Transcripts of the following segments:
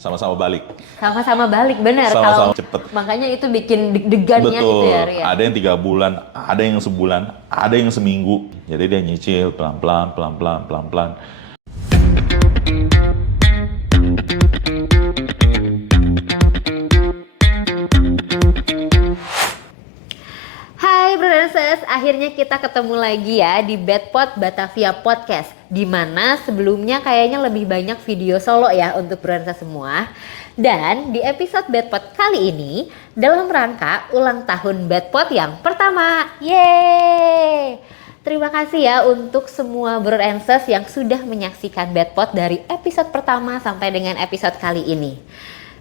Sama-sama balik. Sama-sama balik, benar. Sama-sama Kalau cepet. makanya itu bikin deg-degannya Betul. gitu ya, Ria. Ada yang 3 bulan, ada yang sebulan, ada yang seminggu. Jadi dia nyicil pelan-pelan, pelan-pelan, pelan-pelan. Hai Brothers, akhirnya kita ketemu lagi ya di Bedpot Batavia Podcast. Dimana sebelumnya kayaknya lebih banyak video solo ya untuk Brothers semua. Dan di episode Bedpot kali ini dalam rangka ulang tahun Bedpot yang pertama. Yeay! Terima kasih ya untuk semua Brothers yang sudah menyaksikan Bedpot dari episode pertama sampai dengan episode kali ini.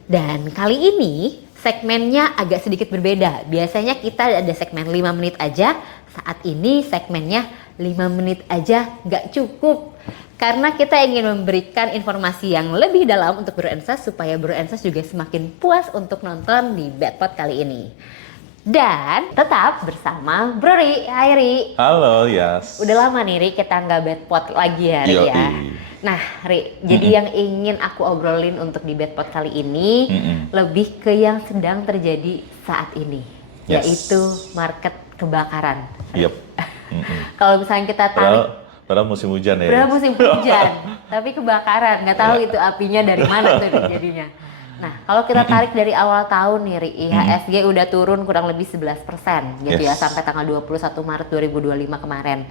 Dan kali ini segmennya agak sedikit berbeda. Biasanya kita ada segmen 5 menit aja. Saat ini segmennya 5 menit aja nggak cukup. Karena kita ingin memberikan informasi yang lebih dalam untuk Bro Ensas supaya Bro Ensas juga semakin puas untuk nonton di Bedpot kali ini. Dan tetap bersama Bro Ri. Hai Ri. Halo, Yas. Udah lama nih Ri kita nggak Bedpot lagi ya Ri ya. Nah Ri, jadi yang ingin aku obrolin untuk di Bedpot kali ini lebih ke yang sedang terjadi saat ini, yaitu market kebakaran. Yep. Kalau misalnya kita tarik, Padahal musim hujan ya. padahal musim hujan, tapi kebakaran, nggak tahu itu apinya dari mana tuh jadinya. Nah, kalau kita tarik dari awal tahun nih, Ri, IHSG udah turun kurang lebih 11% gitu ya, sampai tanggal 21 Maret 2025 kemarin.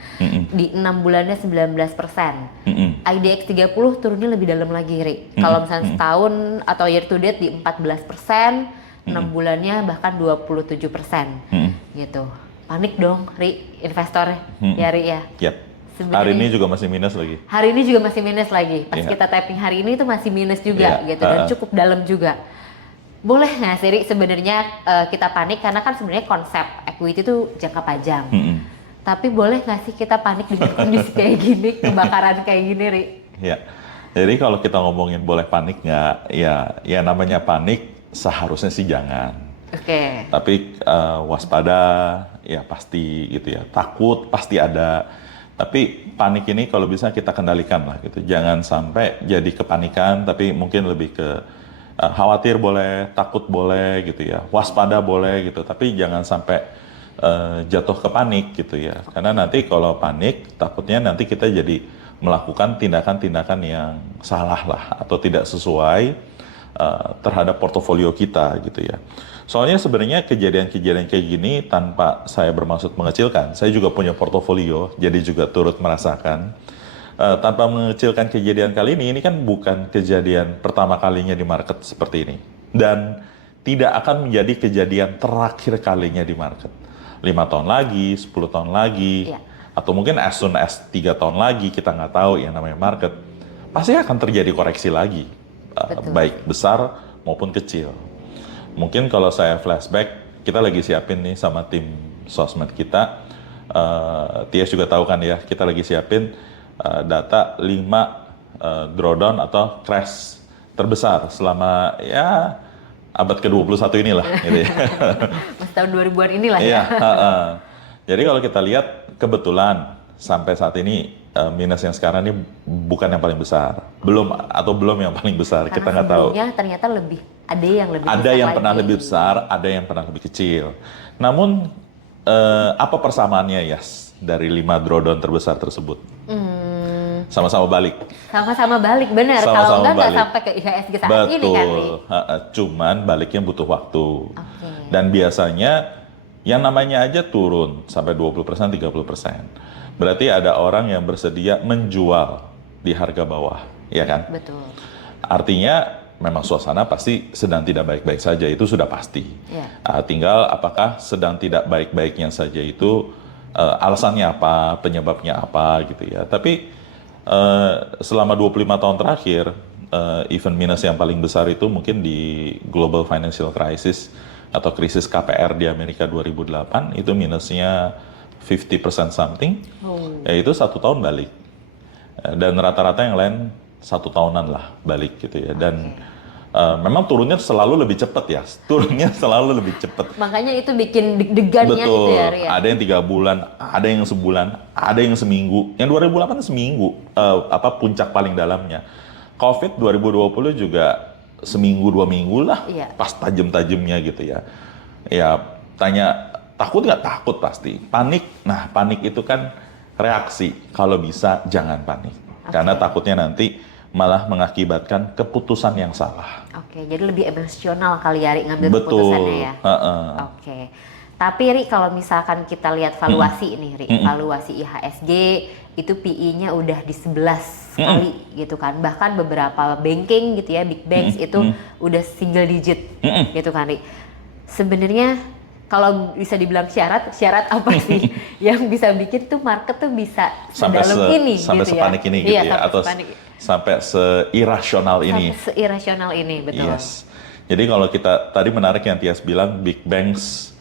Di 6 bulannya 19%. IDX 30 turunnya lebih dalam lagi, Ri. Kalau misalnya setahun atau year to date di 14%, 6 bulannya bahkan 27%. Gitu. Panik dong, Ri, investor ya, Ri ya. Yep. Sebenarnya, Hari ini juga masih minus lagi. hari ini juga masih minus lagi. Pas Iya. kita tapping hari ini itu masih minus juga Iya. gitu dan cukup dalam juga. Boleh nggak sih Ri, sebenarnya kita panik karena kan sebenarnya konsep equity itu jangka panjang. Tapi boleh nggak sih kita panik dengan kondisi kayak gini, kebakaran kayak gini, Ri? Ya. Jadi kalau kita ngomongin boleh panik nggak, ya namanya panik seharusnya sih jangan. Oke. Tapi waspada ya pasti gitu ya. Takut pasti ada. Tapi panik ini kalau bisa kita kendalikan lah gitu. Jangan sampai jadi kepanikan, tapi mungkin lebih ke khawatir boleh, takut boleh gitu ya. Waspada boleh gitu. Tapi jangan sampai jatuh ke panik gitu ya. Karena nanti kalau panik, takutnya nanti kita jadi melakukan tindakan-tindakan yang salah lah atau tidak sesuai terhadap portofolio kita gitu ya. Soalnya sebenarnya kejadian-kejadian kayak gini tanpa saya bermaksud mengecilkan, saya juga punya portofolio, jadi juga turut merasakan. Tanpa mengecilkan kejadian kali ini kan bukan kejadian pertama kalinya di market seperti ini. Dan tidak akan menjadi kejadian terakhir kalinya di market. 5 tahun lagi, 10 tahun lagi, atau mungkin as soon as 3 tahun lagi, kita nggak tahu yang namanya market. Pasti akan terjadi koreksi lagi, baik besar maupun kecil. Mungkin kalau saya flashback, kita lagi siapin nih sama tim sosmed kita. Tias juga tahu kan ya, kita lagi siapin data 5 drawdown atau crash terbesar selama ya abad ke-21 inilah. Gitu ya. Mas tahun 2000-an inilah ya. Iya, jadi kalau kita lihat kebetulan sampai saat ini minus yang sekarang ini bukan yang paling besar. Belum yang paling besar, Karena kita nggak tahu. sebelumnya ternyata ada yang lebih Ada besar yang lagi. pernah lebih besar, ada yang pernah lebih kecil. Namun, apa persamaannya, Yas, dari 5 drawdown terbesar tersebut? Sama-sama balik. Sama-sama balik, benar. Sama-sama Kalau enggak balik. sampai ke IHSG saat ini kan, Ri? Cuman baliknya butuh waktu. Oke. Dan biasanya, yang namanya aja turun sampai 20%, 30%. Berarti ada orang yang bersedia menjual di harga bawah, ya kan? Betul. Artinya, memang suasana pasti sedang tidak baik-baik saja, itu sudah pasti. Ya. Tinggal apakah sedang tidak baik-baiknya saja itu alasannya apa, penyebabnya apa gitu ya. Tapi selama 25 tahun terakhir, event minus yang paling besar itu mungkin di Global Financial Crisis atau krisis KPR di Amerika 2008, itu minusnya 50% something, yaitu 1 tahun balik. Dan rata-rata yang lain 1 tahunan lah balik gitu ya. Dan memang turunnya selalu lebih cepat ya. Turunnya selalu lebih cepat. Makanya itu bikin deg-degannya gitu ya, Ri, ya. Ada yang 3 bulan, ada yang sebulan, ada yang seminggu. Yang 2008 seminggu, puncak paling dalamnya. COVID 2020 juga seminggu 2 minggu lah, Iya. pas tajam-tajamnya gitu ya. Ya tanya takut nggak? Takut pasti. Panik, nah panik itu kan reaksi. Kalau bisa jangan panik, karena takutnya nanti malah mengakibatkan keputusan yang salah. Oke, jadi lebih emosional kali ya Ri ngambil Betul. keputusannya ya. Oke. Tapi Ri kalau misalkan kita lihat valuasi ini Ri, valuasi IHSG itu PI-nya udah di 11 kali gitu kan. Bahkan beberapa banking gitu ya, big banks itu udah single digit gitu kan Ri. Sebenarnya kalau bisa dibilang syarat apa sih yang bisa bikin tuh market tuh bisa Sampai sedalam ini sampai gitu sepanik ya. ini gitu Iya, ya, sampai atau sepanik. sampai seirasional ini. Sampai seirasional ini, betul. Yes. Jadi kalau kita tadi menarik yang Tias bilang big banks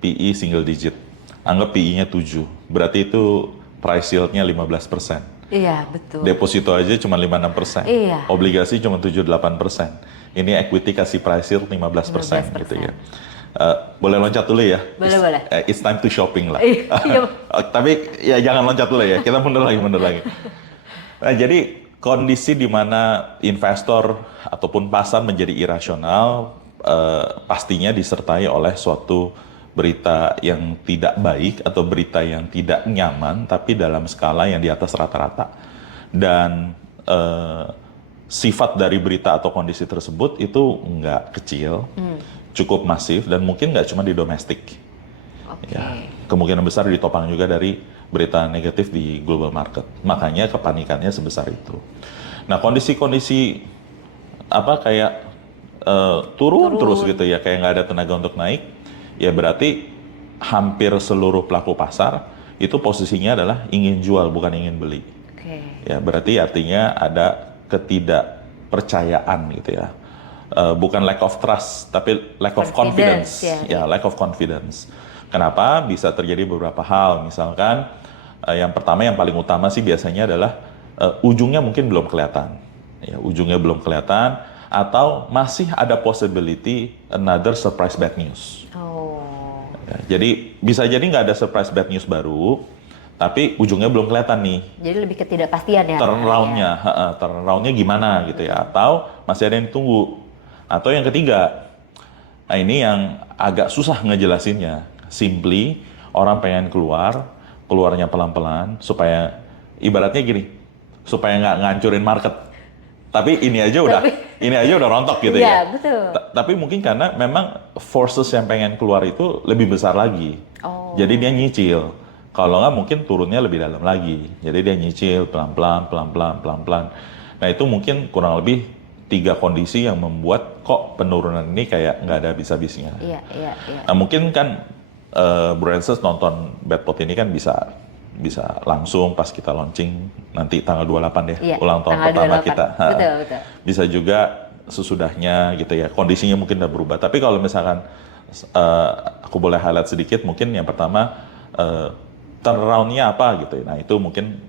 PE single digit. Anggap PE-nya 7. Berarti itu price yield-nya 15%. Iya, betul. Deposito aja cuma 5-6%. Iya. Obligasi cuma 7-8%. Ini equity kasih price yield 15% gitu ya. Boleh loncat dulu ya? Boleh. It's time to shopping lah. Iya. Tapi ya jangan loncat dulu ya. Kita mundur lagi. Nah, jadi kondisi di mana investor ataupun pasar menjadi irasional pastinya disertai oleh suatu berita yang tidak baik atau berita yang tidak nyaman, tapi dalam skala yang di atas rata-rata. Dan sifat dari berita atau kondisi tersebut itu nggak kecil, cukup masif, dan mungkin nggak cuma di domestik. Oke. Ya, kemungkinan besar ditopang juga dari berita negatif di global market. Makanya kepanikannya sebesar itu. Nah, kondisi-kondisi apa kayak turun terus gitu ya, kayak nggak ada tenaga untuk naik, ya berarti hampir seluruh pelaku pasar itu posisinya adalah ingin jual bukan ingin beli. Oke. Ya, berarti artinya ada ketidakpercayaan gitu ya. Bukan lack of trust, tapi lack of confidence. Ya, lack of confidence. Kenapa? Bisa terjadi beberapa hal. Misalkan yang pertama, yang paling utama sih biasanya adalah ujungnya mungkin belum kelihatan. Ya, ujungnya belum kelihatan, atau masih ada possibility another surprise bad news. Oh. Ya, jadi bisa jadi nggak ada surprise bad news baru, tapi ujungnya belum kelihatan nih. Jadi lebih ketidakpastian ya. Turnaround-nya gimana gitu ya, atau masih ada yang ditunggu. Atau yang ketiga, nah ini yang agak susah ngejelasinnya. Simply orang pengen keluarnya pelan-pelan supaya ibaratnya gini, supaya nggak ngancurin market. Tapi ini aja udah rontok gitu ya. Iya, betul. Tapi mungkin karena memang forces yang pengen keluar itu lebih besar lagi. Oh. Jadi dia nyicil. Kalau nggak mungkin turunnya lebih dalam lagi. Jadi dia nyicil pelan-pelan. Nah itu mungkin kurang lebih 3 kondisi yang membuat kok penurunan ini kayak nggak ada habis-habisnya. Iya. Nah mungkin kan Bro Renses nonton Bedpot ini kan bisa langsung pas kita launching nanti tanggal 28 ya, Iya, ulang tahun tanggal pertama 28. kita. Betul. Bisa juga sesudahnya gitu ya, kondisinya mungkin udah berubah. Tapi kalau misalkan aku boleh highlight sedikit, mungkin yang pertama turnaround-nya apa gitu ya. Nah itu mungkin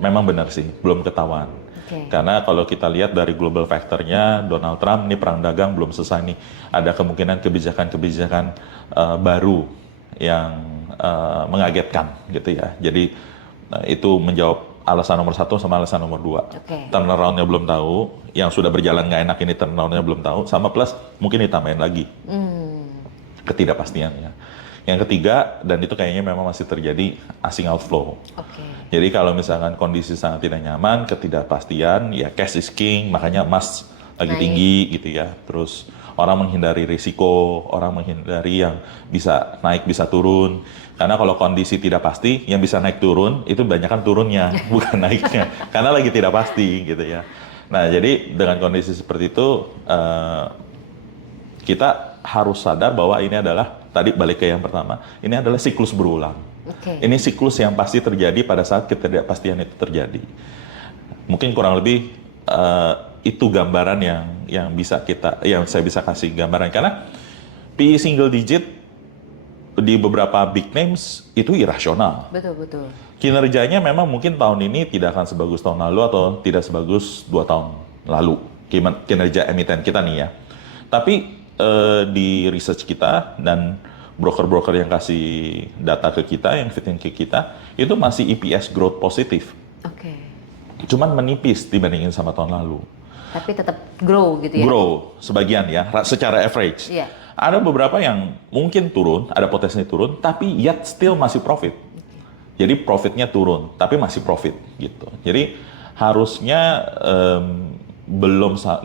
memang benar sih, belum ketahuan. Okay. Karena kalau kita lihat dari global factor-nya, Donald Trump ini perang dagang belum selesai nih. Ada kemungkinan kebijakan-kebijakan baru yang mengagetkan gitu ya. Jadi itu menjawab alasan nomor 1 sama alasan nomor 2. Okay. Turnaround-nya belum tahu, yang sudah berjalan nggak enak ini turnaround-nya belum tahu, sama plus mungkin ditambahin lagi ketidakpastiannya. Yang ketiga, dan itu kayaknya memang masih terjadi, asing outflow. Okay. Jadi kalau misalkan kondisi sangat tidak nyaman, ketidakpastian, ya cash is king, makanya emas lagi tinggi gitu ya. Terus orang menghindari risiko, orang menghindari yang bisa naik bisa turun. Karena kalau kondisi tidak pasti, yang bisa naik turun itu banyak kan turunnya, bukan naiknya. Karena lagi tidak pasti gitu ya. Nah jadi dengan kondisi seperti itu, kita harus sadar bahwa ini adalah, tadi balik ke yang pertama, ini adalah siklus berulang. Okay. Ini siklus yang pasti terjadi pada saat ketidakpastian itu terjadi. Mungkin kurang lebih itu gambaran yang saya bisa kasih gambaran, karena PE single digit di beberapa big names itu irasional. Betul. Kinerjanya memang mungkin tahun ini tidak akan sebagus tahun lalu atau tidak sebagus 2 tahun lalu. Kinerja emiten kita nih ya. Tapi di research kita dan broker-broker yang kasih data ke kita, yang fitting ke kita, itu masih EPS growth positif. Oke. Cuman menipis dibandingin sama tahun lalu. Tapi tetap grow gitu ya. Grow sebagian ya, secara average. Iya. Ada beberapa yang mungkin turun, ada potensi turun, tapi yet still masih profit. Jadi profitnya turun, tapi masih profit gitu. Jadi harusnya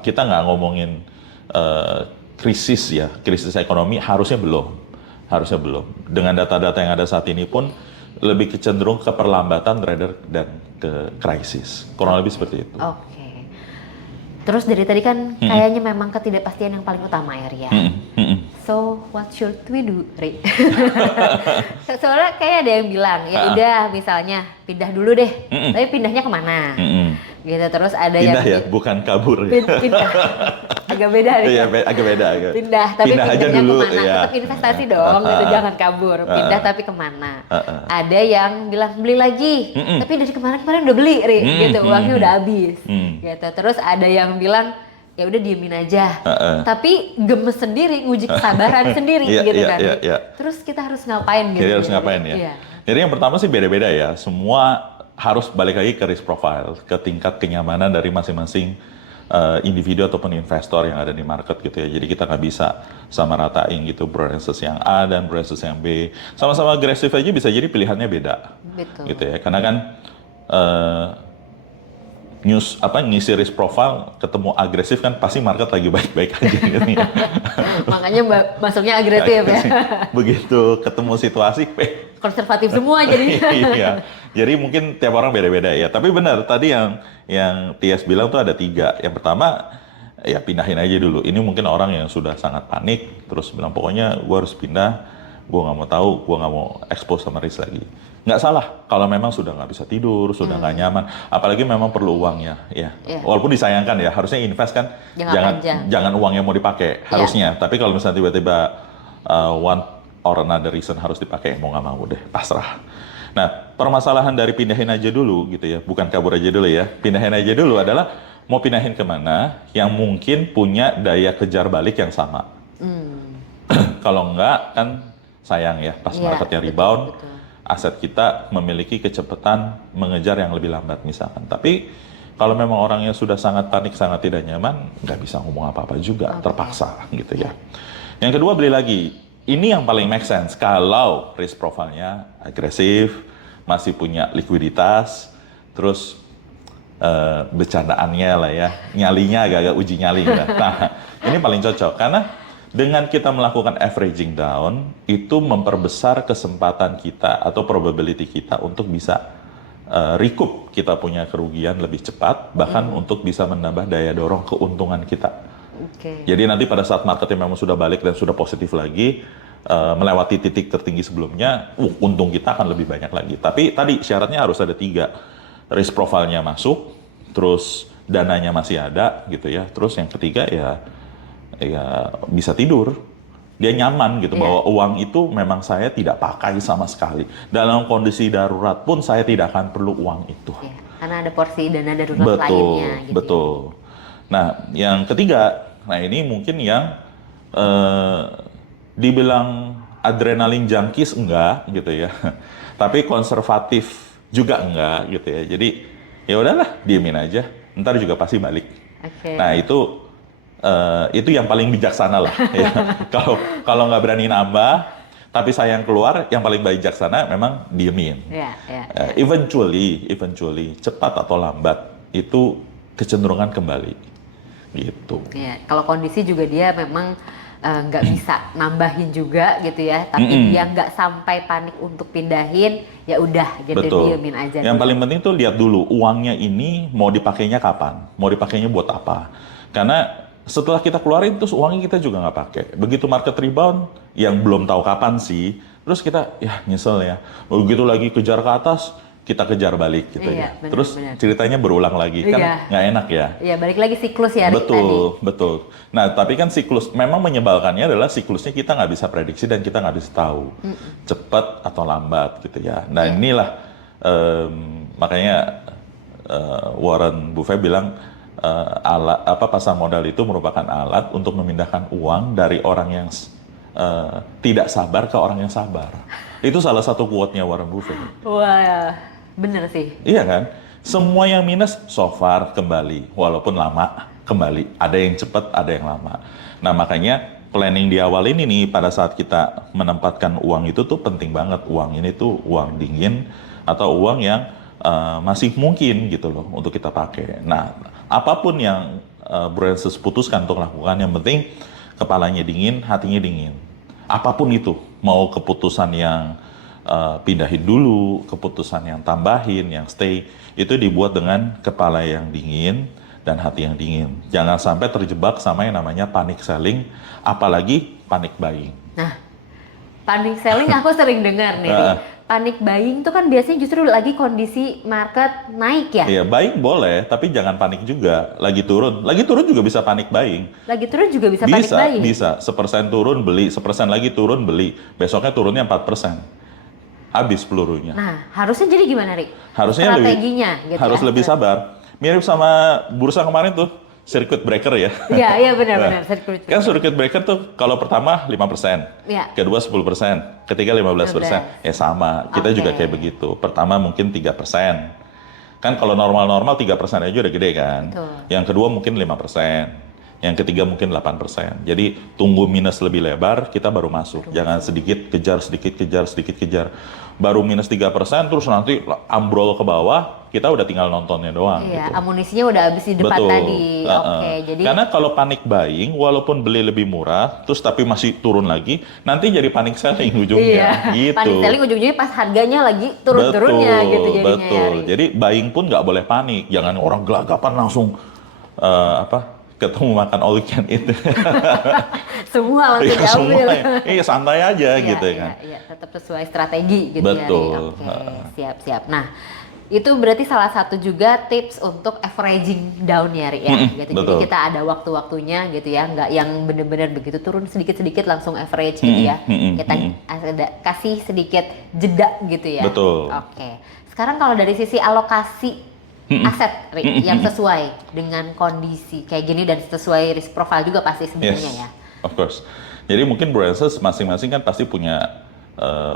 kita nggak ngomongin krisis ya, krisis ekonomi harusnya belum. Dengan data-data yang ada saat ini pun lebih cenderung ke perlambatan rather dan ke krisis. Kurang lebih seperti itu. Oke. Terus dari tadi kan kayaknya memang ketidakpastian yang paling utama ya, Ria. So what should we do, Ri? Soalnya kayak ada yang bilang ya udah misalnya pindah dulu deh, tapi pindahnya kemana? Gitu. Terus ada Pindah yang ya, bukan kabur. pindah. Agak beda nih. Iya, agak beda. Pindah, tapi Pindah aja pindahnya dulu, kemana? ya. Tetap investasi dong, gitu. Jangan kabur. Pindah tapi kemana? Ada yang bilang beli lagi, tapi dari kemarin udah beli, Ri. Gitu, uangnya udah habis. Gitu. Terus ada yang bilang ya udah diemin aja, tapi gemes sendiri, nguji kesabaran sendiri, gitu kan. Terus kita harus ngapain gitu? Jadi harus ngapain ya? Iya. Jadi yang pertama sih beda-beda ya. Semua harus balik lagi ke risk profile, ke tingkat kenyamanan dari masing-masing individu ataupun investor yang ada di market gitu ya. Jadi kita nggak bisa sama ratain gitu branches yang A dan branches yang B. Sama-sama agresif aja bisa jadi pilihannya beda. Betul. Gitu ya. Karena kan ngisi risk profile ketemu agresif kan pasti market lagi baik-baik aja gitu ya. Makanya masuknya agresif ya. Begitu ketemu situasi Konservatif semua jadinya. Iya. Jadi mungkin tiap orang beda-beda ya. Tapi benar tadi yang Tias bilang tuh ada 3. Yang pertama ya pindahin aja dulu. Ini mungkin orang yang sudah sangat panik terus bilang pokoknya gue harus pindah, gue nggak mau tahu, gue nggak mau expose sama risk lagi. Nggak salah kalau memang sudah nggak bisa tidur, sudah nggak nyaman, apalagi memang perlu uangnya ya. Walaupun disayangkan ya, harusnya invest kan jangan uang yang mau dipakai harusnya. Tapi kalau misalnya tiba-tiba one or another reason harus dipakai, mau nggak mau deh, pasrah. Nah, permasalahan dari pindahin aja dulu gitu ya, bukan kabur aja dulu ya. Pindahin aja dulu adalah mau pindahin kemana yang mungkin punya daya kejar balik yang sama. Kalau enggak kan sayang ya, pas marketnya rebound, betul. Aset kita memiliki kecepatan mengejar yang lebih lambat misalkan. Tapi kalau memang orangnya sudah sangat panik, sangat tidak nyaman, nggak bisa ngomong apa-apa juga, terpaksa gitu ya. Yang kedua beli lagi. Ini yang paling make sense kalau risk profile-nya agresif, masih punya likuiditas, terus bercandaannya lah ya, nyalinya agak-agak uji nyali. Nah, ini paling cocok karena dengan kita melakukan averaging down, itu memperbesar kesempatan kita atau probability kita untuk bisa recoup kita punya kerugian lebih cepat, bahkan untuk bisa menambah daya dorong keuntungan kita. Jadi nanti pada saat marketnya memang sudah balik dan sudah positif lagi, melewati titik tertinggi sebelumnya, untung kita akan lebih banyak lagi. Tapi tadi syaratnya harus ada 3. Risk profile-nya masuk, terus dananya masih ada gitu ya. Terus yang ketiga ya bisa tidur. Dia nyaman gitu bahwa uang itu memang saya tidak pakai sama sekali. Dalam kondisi darurat pun saya tidak akan perlu uang itu. Karena ada porsi dana darurat lainnya. Gitu. Betul. Nah, yang ketiga, nah ini mungkin yang dibilang adrenalin junkies enggak gitu ya. Tapi konservatif juga enggak gitu ya. Jadi ya udahlah, diemin aja. Ntar juga pasti balik. Nah, itu yang paling bijaksana lah ya. Kalau nggak berani nambah tapi sayang keluar, yang paling bijaksana memang diemin. Eventually cepat atau lambat itu kecenderungan kembali gitu. Kalau kondisi juga dia memang nggak bisa nambahin juga gitu ya, tapi dia nggak sampai panik untuk pindahin, ya udah gitu. Betul. Diemin aja. Yang paling penting tuh lihat dulu uangnya ini mau dipakainya kapan, mau dipakainya buat apa. Karena setelah kita keluarin terus uangnya kita juga nggak pakai. Begitu market rebound yang belum tahu kapan sih, terus kita ya nyesel ya. Begitu lagi kejar ke atas, kita kejar balik gitu ya. Bener, terus ceritanya berulang lagi, kan nggak enak ya. Iya, balik lagi siklus ya. Betul. Nah, tapi kan siklus memang menyebalkannya adalah siklusnya kita nggak bisa prediksi dan kita nggak bisa tahu cepat atau lambat gitu ya. Nah, inilah makanya Warren Buffett bilang pasar modal itu merupakan alat untuk memindahkan uang dari orang yang tidak sabar ke orang yang sabar. Itu salah satu quote-nya Warren Buffett. Wah, bener sih. Iya kan? Semua yang minus so far kembali, walaupun lama. kembali. Ada yang cepat, ada yang lama. Nah, makanya planning di awal ini nih, pada saat kita menempatkan uang itu tuh penting banget. Uang ini tuh uang dingin atau uang yang masih mungkin gitu loh untuk kita pakai. Nah, apapun yang Bro Rances putuskan untuk lakukan, yang penting kepalanya dingin, hatinya dingin. Apapun itu, mau keputusan yang pindahin dulu, keputusan yang tambahin, yang stay, itu dibuat dengan kepala yang dingin dan hati yang dingin. Jangan sampai terjebak sama yang namanya panic selling, apalagi panic buying. Nah, panic selling aku sering dengar nih. Panic buying itu kan biasanya justru lagi kondisi market naik ya? Iya, buying boleh, tapi jangan panik juga. Lagi turun juga bisa panic buying. Lagi turun juga bisa panic buying? Bisa. 1% turun, beli. 1% lagi turun, beli. Besoknya turunnya 4%. Habis pelurunya. Nah, harusnya jadi gimana, Rik? Harusnya strateginya lebih, gitu harus ya? lebih sabar. Mirip sama bursa kemarin tuh, circuit breaker ya. Iya benar-benar. Kan circuit breaker tuh kalau pertama 5%, kedua 10%, ketiga 15%. Ya sama, kita juga kayak begitu. Pertama mungkin 3%. Kan kalau normal-normal 3% aja udah gede kan. Betul. Yang kedua mungkin 5%. Yang ketiga mungkin 8%. Jadi tunggu minus lebih lebar, kita baru masuk. Jangan sedikit kejar, sedikit kejar, sedikit kejar. Baru minus 3%, terus nanti ambrol ke bawah, kita udah tinggal nontonnya doang. Iya, gitu. Amunisinya udah habis di depan tadi. Oke, jadi karena kalau panic buying, walaupun beli lebih murah, terus tapi masih turun lagi, nanti jadi panic selling ujungnya. Gitu. Panic selling ujungnya pas harganya lagi turun-turunnya gitu jadinya. Betul. Jadi buying pun nggak boleh panik. Jangan orang gelagapan langsung ketemu makan all you can eat. Semua langsung diambil. Iya, santai aja gitu kan. Iya, tetap sesuai strategi gitu. Betul. Ya. Oke, siap. Nah, itu berarti salah satu juga tips untuk averaging down ya, Ri, ya. Gitu. Jadi kita ada waktu-waktunya gitu ya, nggak yang benar-benar begitu turun sedikit-sedikit langsung average gitu ya. Kita kasih sedikit jeda gitu ya. Betul. Oke. Sekarang kalau dari sisi alokasi aset yang sesuai dengan kondisi kayak gini dan sesuai risk profile juga pasti sebenarnya ya. Of course. Jadi mungkin Bro Rances masing-masing kan pasti punya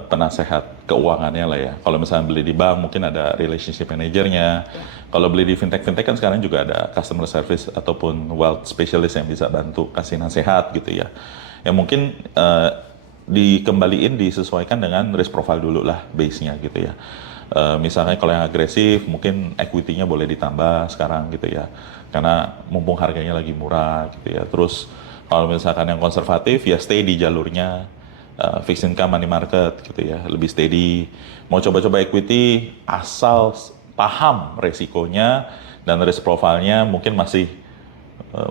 penasehat keuangannya lah ya. Kalau misalnya beli di bank mungkin ada relationship manajernya. Kalau beli di fintech kan sekarang juga ada customer service ataupun wealth specialist yang bisa bantu kasih nasihat gitu ya. Ya mungkin dikembaliin disesuaikan dengan risk profile dulu lah base-nya gitu ya. Misalnya kalau yang agresif mungkin equity-nya boleh ditambah sekarang gitu ya, karena mumpung harganya lagi murah gitu ya. Terus kalau misalkan yang konservatif ya stay di jalurnya fixed income money market gitu ya, lebih steady. Mau coba-coba equity asal paham resikonya dan risk profile-nya mungkin masih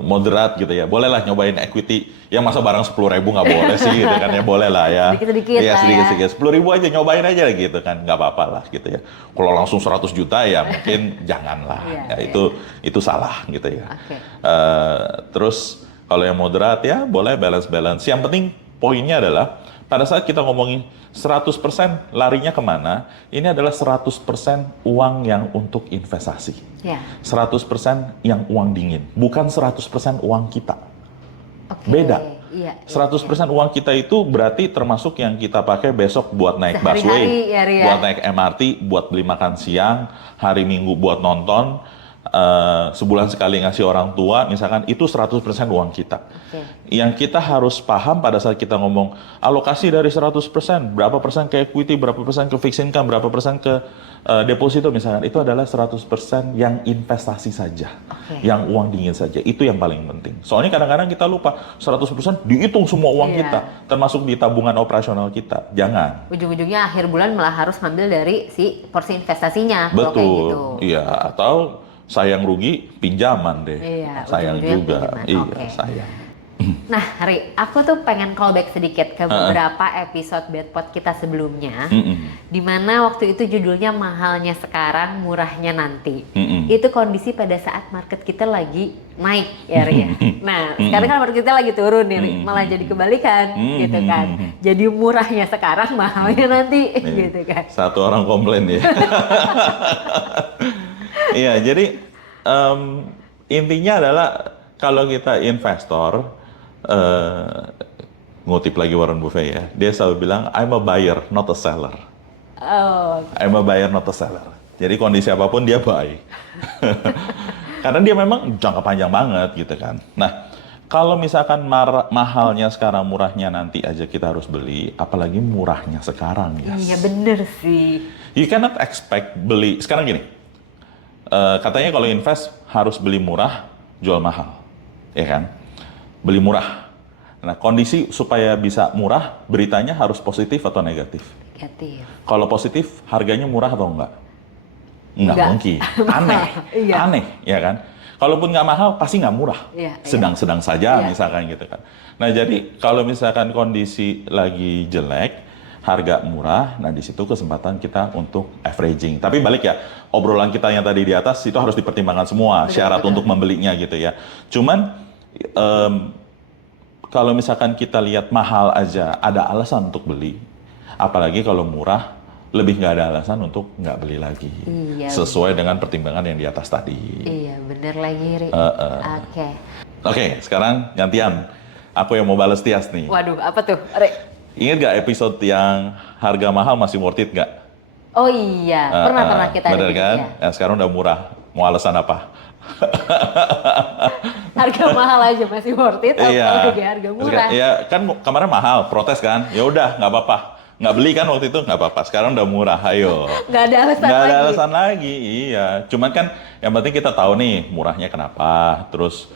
moderat gitu ya, bolehlah nyobain equity. Ya masa barang 10.000 nggak boleh sih gitu kan ya, boleh lah ya. Sedikit-sedikit ya, lah sedikit-sedikit. 10.000 aja nyobain aja gitu kan, nggak apa-apa lah gitu ya. Kalau langsung 100 juta ya mungkin janganlah. Itu salah gitu ya. Terus kalau yang moderat ya boleh balance. Yang penting poinnya adalah pada saat kita ngomongin 100% larinya kemana, ini adalah 100% uang yang untuk investasi. 100% yang uang dingin, bukan 100% uang kita. Beda. 100% uang kita itu berarti termasuk yang kita pakai besok buat naik busway, buat naik MRT, buat beli makan siang, hari Minggu buat nonton, sebulan sekali ngasih orang tua, misalkan itu 100% uang kita. Yang kita harus paham pada saat kita ngomong alokasi dari 100%, berapa persen ke equity, berapa persen ke fixed income, berapa persen ke deposito misalkan, itu adalah 100% yang investasi saja, yang uang dingin saja. Itu yang paling penting. Soalnya kadang-kadang kita lupa 100% dihitung semua uang kita, termasuk di tabungan operasional kita. Jangan. Ujung-ujungnya akhir bulan malah harus ngambil dari si porsi investasinya. Betul. Kayak gitu. Iya, atau sayang rugi pinjaman deh. Sayang juga. Iya, sayang. Nah, Ri, aku tuh pengen callback sedikit ke beberapa episode Bedpot kita sebelumnya, dimana waktu itu judulnya mahalnya sekarang, murahnya nanti. Itu kondisi pada saat market kita lagi naik, ya Ri. Nah, sekarang kan market kita lagi turun nih, Ri. Malah jadi kebalikan, gitu kan. Jadi murahnya sekarang, mahalnya nanti, gitu kan. Satu orang komplain ya. Iya, jadi intinya adalah kalau kita investor, ngutip lagi Warren Buffett ya, dia selalu bilang I'm a buyer not a seller. I'm a buyer not a seller. Jadi kondisi apapun dia buy. Karena dia memang jangka panjang banget gitu kan. Nah, kalau misalkan mahalnya sekarang, murahnya nanti aja kita harus beli, apalagi murahnya sekarang ya. Iya bener sih. You cannot expect beli, sekarang gini, katanya kalau invest harus beli murah, jual mahal, ya kan? Beli murah. Nah, kondisi supaya bisa murah, beritanya harus positif atau negatif? Negatif. Kalau positif, harganya murah atau enggak? Enggak Enggak. mungkin. Aneh. Iya. Aneh, ya kan? Kalaupun nggak mahal, pasti nggak murah. Iya, Sedang-sedang saja, Iya. misalkan gitu kan. Nah, jadi kalau misalkan kondisi lagi jelek, harga murah, nah di situ kesempatan kita untuk averaging. Tapi balik ya, obrolan kita yang tadi di atas itu harus dipertimbangkan semua, syarat untuk membelinya gitu ya. Cuman, kalau misalkan kita lihat mahal aja, ada alasan untuk beli. Apalagi kalau murah, lebih nggak ada alasan untuk nggak beli lagi. Iya, Sesuai dengan pertimbangan yang di atas tadi. Iya bener lagi Ri. Oke. Oke, sekarang gantian. Aku yang mau balas Tias nih. Waduh apa tuh Ri? Ingat gak episode yang harga mahal masih worth it gak? Oh iya, pernah kita bener ada kan? ya. Ya, sekarang udah murah. Mau alasan apa? Harga mahal aja masih worth it, apalagi harga murah. Iya, kan kemarin mahal, protes kan? Ya udah, nggak apa-apa. Nggak beli kan waktu itu, nggak apa-apa. Sekarang udah murah, ayo. Nggak ada alasan Nggak ada lagi. alasan lagi, iya. Cuman kan yang penting kita tahu nih murahnya kenapa, terus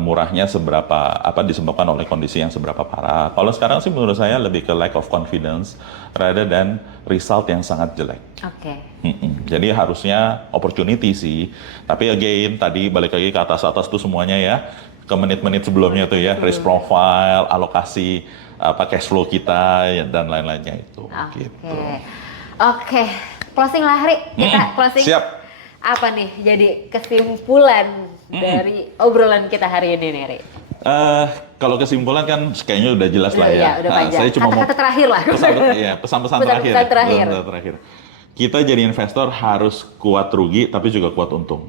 murahnya seberapa, apa disebabkan oleh kondisi yang seberapa parah. Kalau sekarang sih menurut saya lebih ke lack of confidence rather than result yang sangat jelek. Oke. Jadi harusnya opportunity sih. Tapi again tadi balik lagi ke atas-atas tuh semuanya ya, ke menit-menit sebelumnya tuh ya, risk profile, alokasi apa cash flow kita ya, dan lain-lainnya itu. Gitu. Oke. Closing lah Ri, kita closing. Siap. Apa nih jadi kesimpulan dari obrolan kita hari ini nih Ri? Kalau kesimpulan kan kayaknya udah jelas lah ya. Iya, udah panjang. Saya cuma Kata-kata terakhir lah. pesan-pesan terakhir. Pesan terakhir. Pesan terakhir. Kita jadi investor harus kuat rugi tapi juga kuat untung.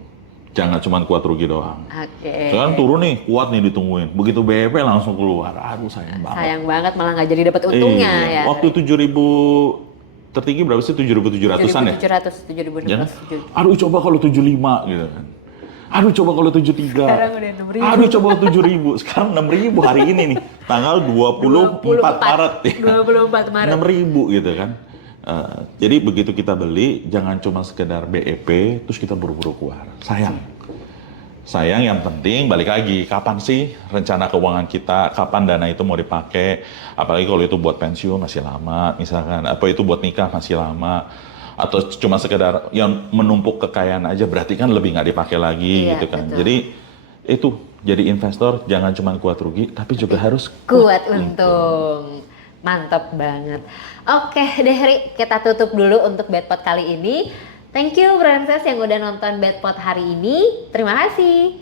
Jangan cuma kuat rugi doang. Oke. Sekarang turun nih, kuat nih ditungguin. Begitu BP langsung keluar. Aduh sayang banget. Sayang banget malah nggak jadi dapat untungnya ya. Waktu 7.000 tertinggi berapa sih? 7.700-an ya? 7.700, 7.600. Jangan. Aduh coba kalau 75 gitu kan. Aduh coba kalau 73. Sekarang udah 6.000. Aduh coba 7.000. Sekarang 6.000 hari ini nih. Tanggal 24 Maret. 24 Maret. 6.000 gitu kan. Jadi begitu kita beli, jangan cuma sekedar BEP, terus kita buru-buru keluar. Sayang, yang penting balik lagi, kapan sih rencana keuangan kita, kapan dana itu mau dipakai, apalagi kalau itu buat pensiun masih lama, misalkan, apa itu buat nikah masih lama, atau cuma sekedar yang menumpuk kekayaan aja, berarti kan lebih nggak dipakai lagi, Iya, gitu kan. betul. Jadi itu, jadi investor jangan cuma kuat rugi, tapi juga harus Kuat untung. Mantap banget. Oke deh Ri, kita tutup dulu untuk Bedpot kali ini. Thank you Brances yang udah nonton Bedpot hari ini. Terima kasih.